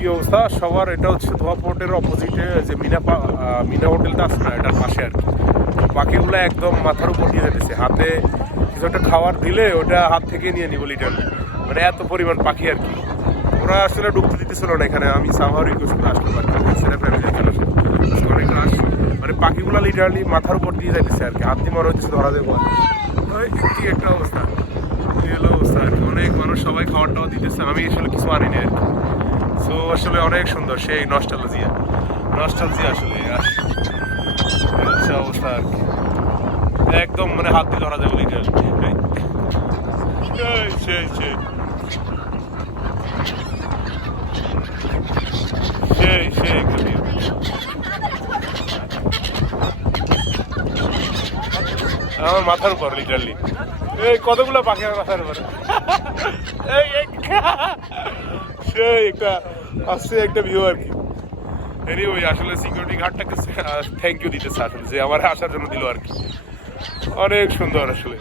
কি অবস্থা সবার? এটা হচ্ছে ধোয়া পোর্টের অপোজিটে যে মিনা হোটেলটা আছে না, এটার পাশে আর কি। পাখিগুলো একদম মাথার উপর দিয়ে যেতেছে, হাতে কিছু একটা খাবার দিলে ওটা হাত থেকে নিয়ে নিব লিটারলি, মানে এত পরিমাণ পাখি আর কি। ওরা আসলে ঢুকতে দিতেছিল না এখানে, আমি সামহাও রিকোয়েস্ট করে আসতে পারি অনেক রাশ, মানে পাখিগুলো লিটারলি মাথার উপর দিয়ে যাইতেছে আর কি, হাত দিয়ে মনে হচ্ছে ধরা দেবো। কি একটা অবস্থা, অবস্থা আর কি। অনেক মানুষ সবাই খাবার টাওয়া দিতেছে, আমি আসলে কিছু আনিনি আর কি। সো আসলে অনেক সুন্দর, সেই নস্টালজিয়া আসলে আচ্ছা অবস্থা আর কি, একদম মানে হাত দিয়ে ধরা যাবে লিটারলি। সেই সেই সেই সেই আমার মাথার উপর লিটারলি এই কতগুলো পাখি আমার মাথার উপরে। সেই একটা আসছে একটা ভিউ আর কি। এনিওয়ে আসলে সিকিউরিটি গার্ডটাকে থ্যাংক ইউ দিতেছে আসলে, যে আমার আসার জন্য দিল আর কি। অনেক সুন্দর আসলে।